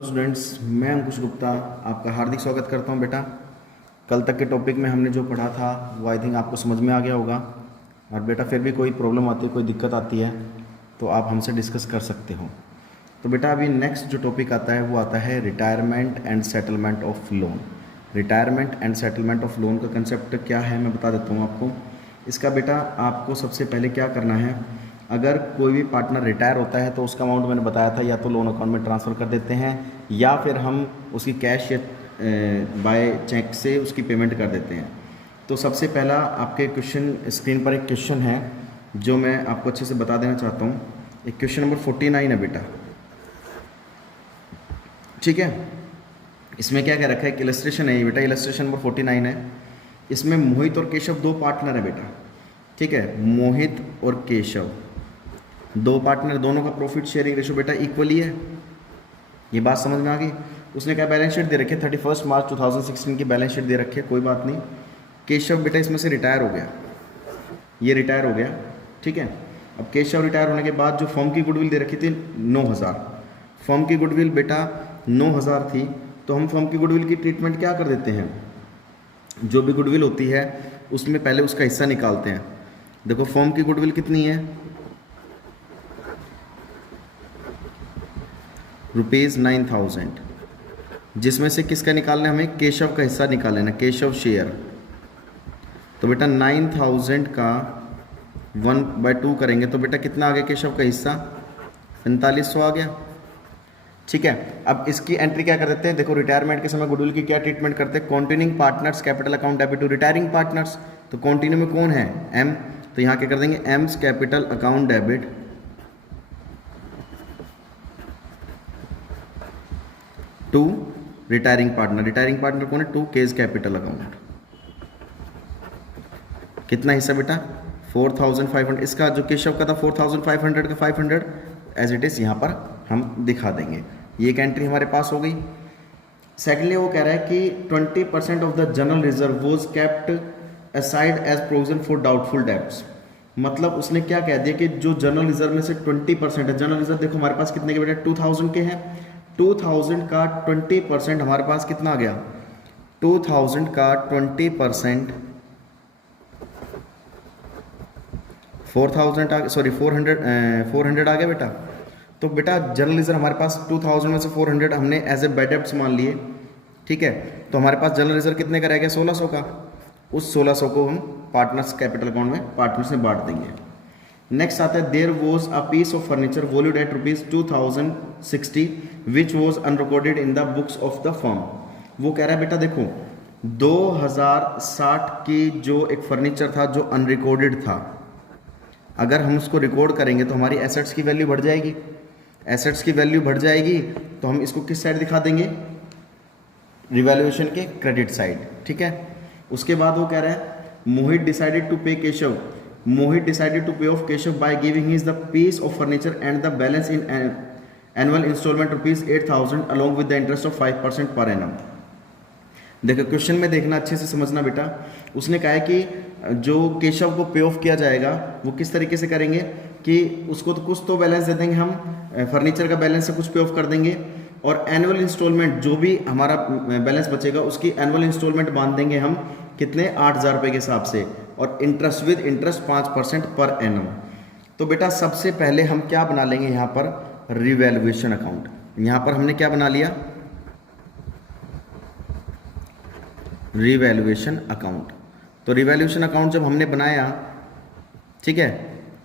Students, मैं अंकुश गुप्ता आपका हार्दिक स्वागत करता हूं। बेटा, कल तक के टॉपिक में हमने जो पढ़ा था वो आई थिंक आपको समझ में आ गया होगा। और बेटा फिर भी कोई प्रॉब्लम आती है, कोई दिक्कत आती है तो आप हमसे डिस्कस कर सकते हो। तो बेटा अभी नेक्स्ट जो टॉपिक आता है वो आता है retirement and settlement of loan. Retirement and settlement of loan का कंसेप्ट क्या है मैं बता देता हूँ आपको। इसका बेटा आपको सबसे पहले क्या करना है, अगर कोई भी पार्टनर रिटायर होता है तो उसका अमाउंट मैंने बताया था या तो लोन अकाउंट में ट्रांसफ़र कर देते हैं या फिर हम उसकी कैश या बाय चेक से उसकी पेमेंट कर देते हैं। तो सबसे पहला आपके क्वेश्चन स्क्रीन पर एक क्वेश्चन है जो मैं आपको अच्छे से बता देना चाहता हूँ। एक क्वेश्चन नंबर 49 है बेटा, ठीक है। इसमें क्या क्या रखा है, एक इलस्ट्रेशन है ये बेटा, इलस्ट्रेशन नंबर 49 है। इसमें मोहित और केशव दो पार्टनर है बेटा, ठीक है। मोहित और केशव दो पार्टनर, दोनों का प्रॉफिट शेयरिंग रेशो बेटा इक्वली है। ये बात समझ में आ गई। उसने क्या बैलेंस शीट दे रखी है, 31 मार्च 2016 की बैलेंस शीट दे रखी है, कोई बात नहीं। केशव बेटा इसमें से रिटायर हो गया, ये रिटायर हो गया, ठीक है। अब केशव रिटायर होने के बाद जो फर्म की गुडविल दे रखी थी 9000, फर्म की गुडविल बेटा 9000 थी। तो हम फर्म की गुडविल की ट्रीटमेंट क्या कर देते हैं, जो भी गुडविल होती है उसमें पहले उसका हिस्सा निकालते हैं। देखो फर्म की गुडविल कितनी है, ₹9000, जिसमें से किसका निकालना है हमें, केशव का हिस्सा निकाल लेना, केशव शेयर। तो बेटा 9000 का 1/2 करेंगे तो बेटा कितना आ गया केशव का हिस्सा, 4500 आ गया, ठीक है। अब इसकी एंट्री क्या कर देते हैं, देखो रिटायरमेंट के समय गुडविल की क्या ट्रीटमेंट करते हैं, continuing partners capital account debit to retiring partners. तो कॉन्टिन्यू में कौन है, एम, तो यहाँ क्या कर देंगे, M's capital account debit to retiring partner. Retiring partner कौन है, टू केज कैपिटल अकाउंट। कितना हिस्सा बेटा, 4500। इसका जो केशव का था 4500 का 500 एज इट इज यहाँ पर हम दिखा देंगे। ये एक एंट्री हमारे पास हो गई। सेकेंडली वो कह रहा है कि 20% of the general reserve was kept aside as provision for doubtful debts. मतलब उसने क्या कह दिया कि जो जनरल रिजर्व में से 20% है, जनरल रिजर्व देखो हमारे पास कितने के बेटा 2000 के हैं, 2000 का 20% हमारे पास कितना आ गया, 2000 का 20% 4000 आ, सॉरी 400 आ गया बेटा। तो बेटा जनरल रिजर्व हमारे पास 2000 में से 400 हमने एज ए बैड डेब्ट्स मान लिए, ठीक है। तो हमारे पास जनरल रिजर्व कितने का रह गया, 1600 का। उस 1600 को हम पार्टनर्स कैपिटल अकाउंट में पार्टनर्स में बांट देंगे। नेक्स्ट आता है there was a piece of furniture valued at ₹2060 which was unrecorded in the books of the firm. वो कह रहा है बेटा देखो 2060 की जो एक फर्नीचर था जो अनरिकॉर्डेड था, अगर हम उसको रिकॉर्ड करेंगे तो हमारी एसेट्स की वैल्यू बढ़ जाएगी। एसेट्स की वैल्यू बढ़ जाएगी तो हम इसको किस साइड दिखा देंगे, रिवैल्यूएशन के क्रेडिट साइड, ठीक है। उसके बाद वो कह रहा है मोहित डिसाइडेड टू पे Keshav, Mohit decided to pay off Keshav by giving his the piece of furniture and the balance in annual installment ₹8,000 along with the interest of 5% per annum। देखो क्वेश्चन में देखना, अच्छे से समझना बेटा। उसने कहा है कि जो केशव को पे ऑफ किया जाएगा वो किस तरीके से करेंगे कि उसको तो कुछ तो बैलेंस दे देंगे हम, फर्नीचर का बैलेंस से कुछ पे ऑफ कर देंगे और एनुअल इंस्टॉलमेंट जो भी हमारा बैलेंस बचेगा उसकी एनुअल इंस्टॉलमेंट बांध देंगे हम कितने, 8000 रुपये के हिसाब से, और interest with interest 5% per annum. तो बेटा सबसे पहले हम क्या बना लेंगे यहाँ पर, रिवैल्यूएशन अकाउंट। यहाँ पर हमने क्या बना लिया, रिवैल्यूएशन अकाउंट। तो रिवैल्यूएशन अकाउंट जब हमने बनाया, ठीक है,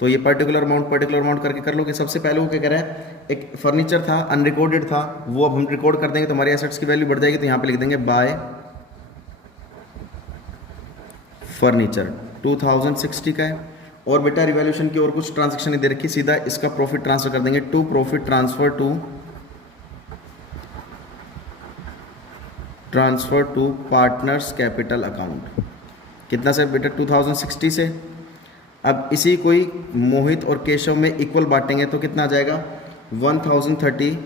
तो ये पर्टिकुलर अमाउंट करके कर लो कि सबसे पहले वो क्या कह रहा है, एक फर्नीचर था अनरिकॉर्डेड था, वो अब हम रिकॉर्ड कर देंगे तो हमारी एसेट्स की वैल्यू बढ़ जाएगी। तो यहाँ पे लिख देंगे बाय फर्नीचर 2060 का है। और बेटा रिवैल्यूएशन की और कुछ ट्रांजैक्शन नहीं दे रखी, सीधा इसका प्रॉफिट ट्रांसफर कर देंगे to profit transfer to partners capital account. कितना से बेटा 2060 से। अब इसी कोई मोहित और केशव में इक्वल बांटेंगे तो कितना आ जाएगा, 1030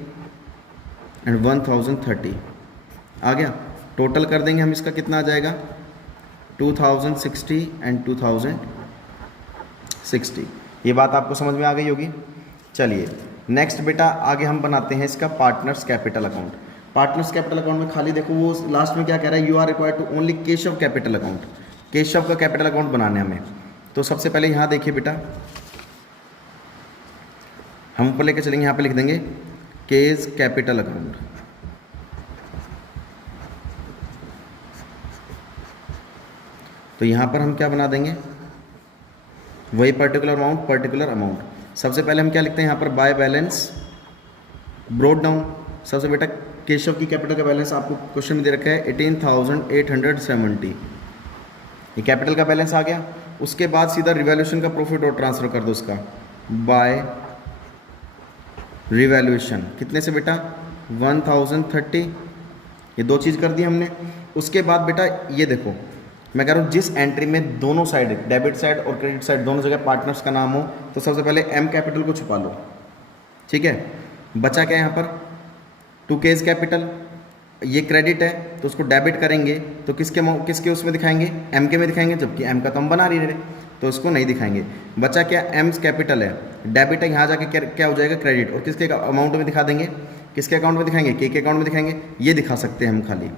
एंड 1030 आ गया। टोटल कर देंगे हम, इसका कितना आ जाएगा, 2060 एंड 2060। ये बात आपको समझ में आ गई होगी। चलिए नेक्स्ट बेटा आगे हम बनाते हैं इसका partners capital account. Partners capital account में खाली देखो वो लास्ट में क्या कह रहा है, you are required to only Keshav capital account. Keshav का कैपिटल अकाउंट बनाना है हमें। तो सबसे पहले यहाँ देखिए बेटा, हम ऊपर लेके चलेंगे, यहाँ पे लिख देंगे केज कैपिटल अकाउंट। तो यहाँ पर हम क्या बना देंगे, वही पर्टिकुलर अमाउंट। सबसे पहले हम क्या लिखते हैं यहाँ पर, बाय बैलेंस ब्रोड डाउन। सबसे बेटा केशव की कैपिटल का बैलेंस आपको क्वेश्चन में दे रखा है 18,870, ये कैपिटल का बैलेंस आ गया। उसके बाद सीधा रिवैल्यूएशन का प्रॉफिट और ट्रांसफर कर दो उसका, बाय रिवैल्यूएशन कितने से बेटा 1030, ये दो चीज़ कर दी हमने। उसके बाद बेटा ये देखो मैं कह रहा हूँ जिस एंट्री में दोनों साइड डेबिट साइड और क्रेडिट साइड दोनों जगह पार्टनर्स का नाम हो, तो सबसे पहले एम कैपिटल को छुपा लो, ठीक है। बचा क्या यहाँ पर, टू केज कैपिटल, ये क्रेडिट है तो उसको डेबिट करेंगे तो किसके उसमें दिखाएंगे, एम के में दिखाएंगे, जबकि एम का तो हम बना रहे तो उसको नहीं दिखाएंगे। बचा क्या, एम्स कैपिटल है, डेबिट है, यहाँ जाके क्या हो जाएगा क्रेडिट, और किसके अमाउंट में दिखा देंगे, किसके अकाउंट में दिखाएंगे, के अकाउंट में दिखाएंगे, ये दिखा सकते हैं हम खाली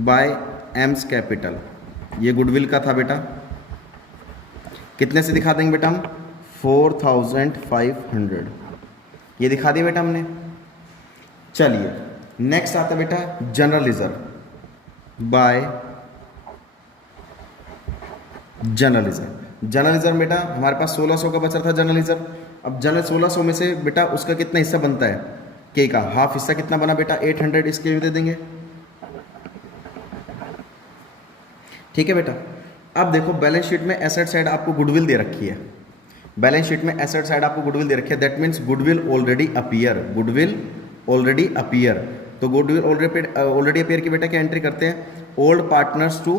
बाय एम्स कैपिटल। ये गुडविल का था बेटा, कितने से दिखा देंगे बेटा हम 4,500, ये दिखा दिया बेटा हमने। चलिए नेक्स्ट आता है बेटा general reserve bye general reserve. General reserve बेटा हमारे पास 1600 का बचा था जनरल रिजर्व। अब जनरल 1600 में से बेटा उसका कितना हिस्सा बनता है, के का हाफ हिस्सा कितना बना बेटा 800, इसके भी दे देंगे, ठीक है बेटा। अब देखो बैलेंस शीट में एसेट साइड आपको गुडविल दे रखी है, बैलेंस शीट में एसेट साइड आपको गुडविल दे रखी है, that means goodwill already appear, goodwill already appear. तो गुडविल ऑलरेडी अपीयर की बेटा क्या एंट्री करते हैं, old partners to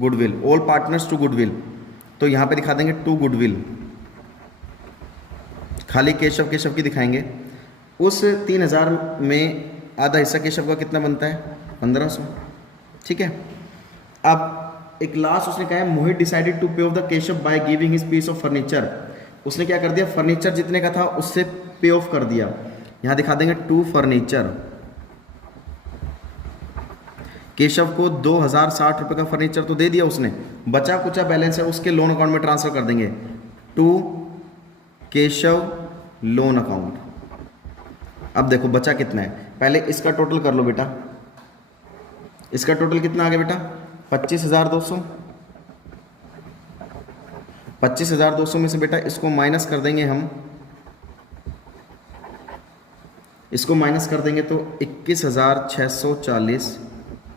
goodwill, old partners to goodwill, तो यहाँ पे दिखा देंगे टू गुडविल, खाली केशव की दिखाएंगे। उस 3000 में आधा हिस्सा केशव का कितना बनता है 1500, ठीक है। अब एक लास्ट उसने कहा है Mohit decided to pay off the Keshav by giving his piece of furniture, उसने क्या कर दिया, फर्नीचर जितने का था उससे पे ऑफ कर दिया। यहां दिखा देंगे टू फर्नीचर, केशव को 2060 रुपए का फर्नीचर तो दे दिया उसने, बचा कुचा बैलेंस है उसके लोन अकाउंट में ट्रांसफर कर देंगे, टू केशव लोन अकाउंट। अब देखो बचा कितना है, पहले इसका टोटल कर लो बेटा, इसका टोटल कितना आ गया बेटा 25,200, 25,200 में से बेटा इसको माइनस कर देंगे हम, इसको माइनस कर देंगे तो 21,640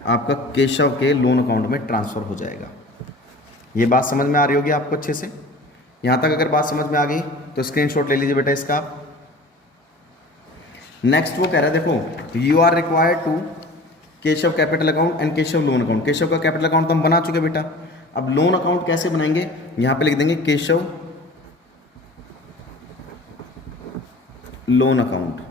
आपका केशव के लोन अकाउंट में ट्रांसफर हो जाएगा। ये बात समझ में आ रही होगी आपको अच्छे से, यहां तक अगर बात समझ में आ गई तो स्क्रीनशॉट ले लीजिए बेटा इसका आप। नेक्स्ट वो कह रहा है देखो you are required to Keshav capital account and Keshav loan account. Keshav का कैपिटल अकाउंट तो हम बना चुके बेटा, अब लोन अकाउंट कैसे बनाएंगे, यहां पे लिख देंगे केशव लोन अकाउंट।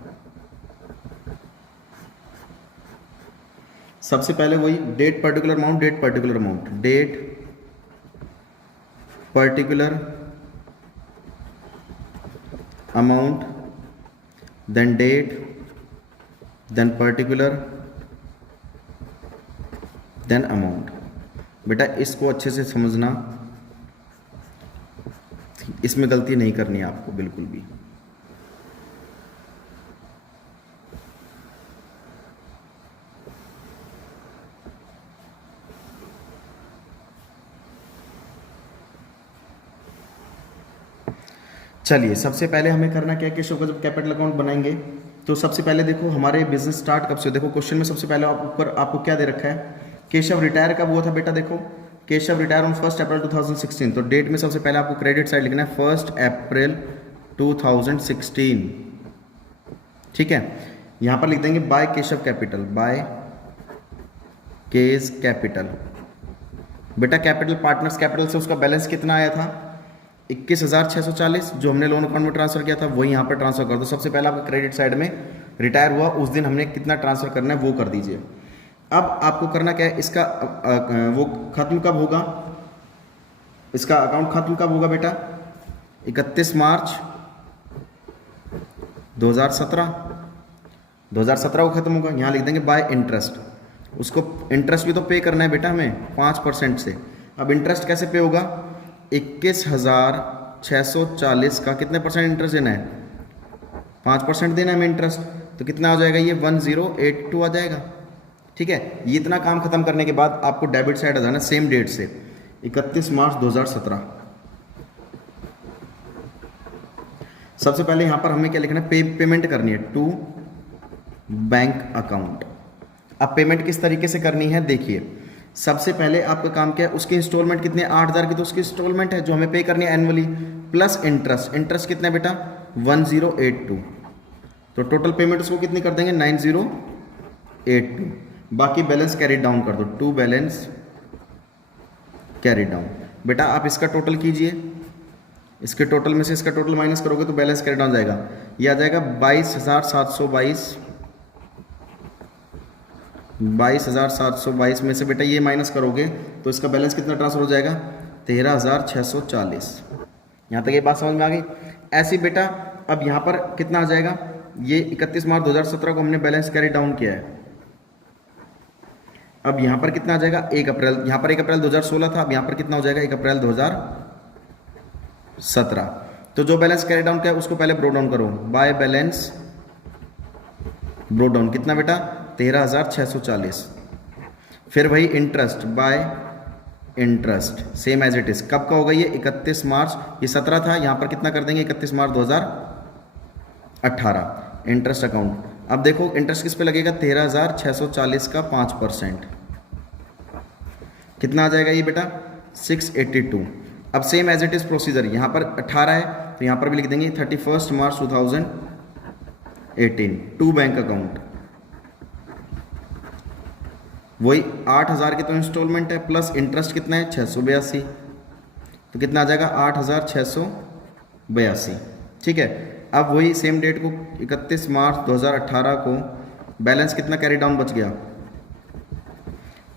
सबसे पहले वही date particular amount, date particular amount, date particular amount, then date, then particular, then amount. बेटा इसको अच्छे से समझना, इसमें गलती नहीं करनी है आपको बिल्कुल भी। चलिए सबसे पहले हमें करना क्या है, केशव का जब कैपिटल अकाउंट बनाएंगे तो सबसे पहले देखो हमारे बिजनेस स्टार्ट कब से, देखो क्वेश्चन में सबसे पहले ऊपर आपको क्या दे रखा है, केशव रिटायर कब हुआ था बेटा, देखो केशव रिटायर ऑन 1 अप्रैल 2016, तो डेट में सबसे पहले आपको क्रेडिट साइड लिखना है 1 अप्रैल 2016, ठीक है। यहां पर लिख देंगे by Keshav capital, by Keshav capital. बेटा कैपिटल पार्टनर्स कैपिटल से उसका बैलेंस कितना आया था 21,640, जो हमने लोन अकाउंट में ट्रांसफर किया था वही यहाँ पर ट्रांसफर कर दो। सबसे पहले आपका क्रेडिट साइड में रिटायर हुआ उस दिन हमने कितना ट्रांसफर करना है वो कर दीजिए। अब आपको करना क्या है, इसका वो खत्म कब होगा, इसका अकाउंट खत्म कब होगा बेटा 31 मार्च 2017 को खत्म होगा, यहाँ लिख देंगे बाय इंटरेस्ट। उसको इंटरेस्ट भी तो पे करना है बेटा हमें 5% से। अब इंटरेस्ट कैसे पे होगा, 21,640 का कितने परसेंट इंटरेस्ट देना है, 5% देना है हमें इंटरेस्ट, तो कितना आ जाएगा ये 1082 आ जाएगा। ठीक है, ये इतना काम खत्म करने के बाद आपको डेबिट साइड आ जाना सेम डेट से 31 मार्च 2017। सबसे पहले यहां पर हमें क्या लिखना है, पेमेंट करनी है टू बैंक अकाउंट। अब पेमेंट किस तरीके से करनी है देखिए, सबसे पहले आपका काम क्या है, उसकी इंस्टॉलमेंट कितनी है, 8,000 की तो उसकी इंस्टॉलमेंट है जो हमें पे करनी है एनुअली, प्लस इंटरेस्ट। इंटरेस्ट कितना है बेटा 1082, तो टोटल पेमेंट उसको कितनी कर देंगे 9082। बाकी बैलेंस कैरी डाउन कर दो, टू बैलेंस कैरी डाउन। बेटा आप इसका टोटल कीजिए, इसके टोटल में से इसका टोटल माइनस करोगे तो बैलेंस कैरी डाउन जाएगा, ये आ जाएगा 22,722 में से बेटा ये माइनस करोगे तो इसका बैलेंस कितना ट्रांसफर हो जाएगा 13,640। यहाँ तक ये बात समझ में आ गई। ऐसे बेटा अब यहाँ पर कितना आ जाएगा, ये 31 मार्च 2017 को हमने बैलेंस कैरी डाउन किया है। अब यहाँ पर कितना आ जाएगा 1 अप्रैल, यहाँ पर 1 अप्रैल 2016 था, अब यहाँ पर कितना हो जाएगा 1 अप्रैल 2017। तो जो बैलेंस कैरी डाउन किया उसको पहले ब्रो डाउन करो, बाय बैलेंस ब्रो डाउन कितना बेटा 13,640। फिर वही interest by interest same as it is, कब का होगा ये 31 मार्च, ये 17 था, यहाँ पर कितना कर देंगे 31 मार्च 2018 इंटरेस्ट अकाउंट। अब देखो इंटरेस्ट किस पे लगेगा 13,640 का 5%, कितना आ जाएगा ये बेटा 682। अब same as it is procedure, यहाँ पर 18 है तो यहाँ पर भी लिख देंगे 31 मार्च 2018 टू बैंक अकाउंट। वही 8,000 की तो इंस्टॉलमेंट है, प्लस इंटरेस्ट कितना है 682, तो कितना आ जाएगा 8,682। ठीक है, अब वही सेम डेट को 31 मार्च 2018 को बैलेंस कितना कैरी डाउन बच गया,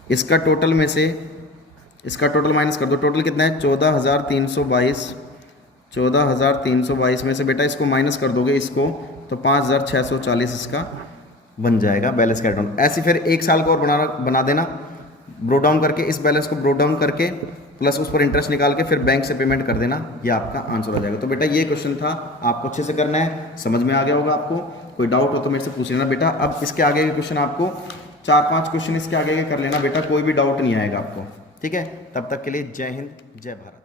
इसका टोटल में से इसका टोटल माइनस कर दो, टोटल कितना है 14,322 में से बेटा इसको माइनस कर दोगे इसको तो 5,640 इसका बन जाएगा बैलेंस कैरी डाउन। ऐसे फिर 1 साल को और बना देना ब्रो डाउन करके, इस बैलेंस को ब्रो डाउन करके प्लस उस पर इंटरेस्ट निकाल के फिर बैंक से पेमेंट कर देना, ये आपका आंसर हो जाएगा। तो बेटा ये क्वेश्चन था, आपको अच्छे से करना है, समझ में आ गया होगा आपको। कोई डाउट हो तो मेरे से पूछ लेना बेटा। अब इसके आगे के क्वेश्चन आपको 4-5 क्वेश्चन इसके आगे के कर लेना बेटा, कोई भी डाउट नहीं आएगा आपको। ठीक है, तब तक के लिए जय हिंद जय भारत।